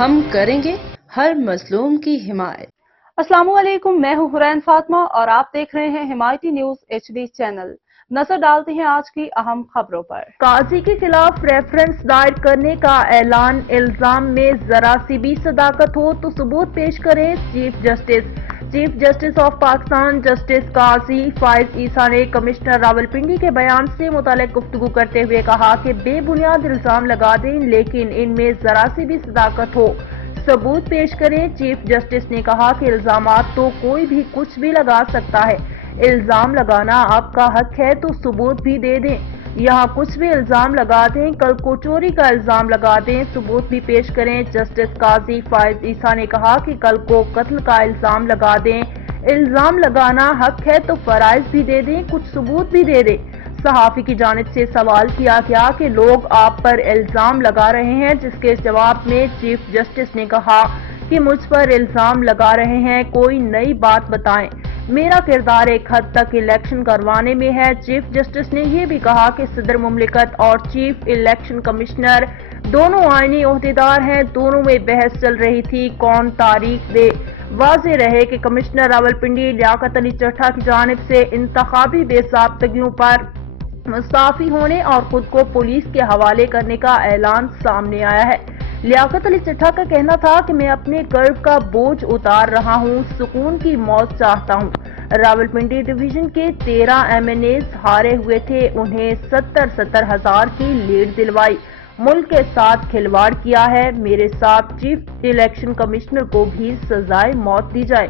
ہم کریں گے ہر مظلوم کی حمایت۔ السلام علیکم، میں ہوں حرین فاطمہ اور آپ دیکھ رہے ہیں حمایتی نیوز HD چینل۔ نظر ڈالتے ہیں آج کی اہم خبروں پر۔ قاضی کے خلاف ریفرنس دائر کرنے کا اعلان، الزام میں ذرا سی بھی صداقت ہو تو ثبوت پیش کریں chief justice of Pakistan justice قاضی فائز عیسیٰ نے کمشنر راولپنڈی کے بیان سے متعلق گفتگو کرتے ہوئے کہا کہ بے بنیاد الزام لگا دیں لیکن ان میں ذرا سی بھی صداقت ہو ثبوت پیش کریں۔ چیف جسٹس نے کہا کہ الزامات تو کوئی بھی کچھ بھی لگا سکتا ہے، الزام لگانا آپ کا حق ہے تو ثبوت بھی دے دیں۔ یہاں کچھ بھی الزام لگا دیں، کل کو چوری کا الزام لگا دیں، ثبوت بھی پیش کریں۔ جسٹس قاضی فائز عیسیٰ نے کہا کہ کل کو قتل کا الزام لگا دیں، الزام لگانا حق ہے تو فرائض بھی دے دیں، کچھ ثبوت بھی دے دیں۔ صحافی کی جانب سے سوال کیا گیا کہ لوگ آپ پر الزام لگا رہے ہیں، جس کے جواب میں چیف جسٹس نے کہا کہ مجھ پر الزام لگا رہے ہیں، کوئی نئی بات بتائیں، میرا کردار ایک حد تک الیکشن کروانے میں ہے۔ چیف جسٹس نے یہ بھی کہا کہ صدر مملکت اور چیف الیکشن کمشنر دونوں آئینی عہدیدار ہیں، دونوں میں بحث چل رہی تھی کون تاریخ دے۔ واضح رہے کہ کمشنر راولپنڈی لیاقت علی چٹھا کی جانب سے انتخابی بے ضابطگیوں پر مستعفی ہونے اور خود کو پولیس کے حوالے کرنے کا اعلان سامنے آیا ہے۔ لیاقت علی چٹھا کا کہنا تھا کہ میں اپنے گرو کا بوجھ اتار رہا ہوں، سکون کی موت چاہتا ہوں۔ راولپنڈی ڈویژن کے 13 MNAs ہارے ہوئے تھے، انہیں 70 ہزار کی لیڈ دلوائی، ملک کے ساتھ کھلواڑ کیا ہے، میرے ساتھ چیف الیکشن کمشنر کو بھی سزائے موت دی جائے۔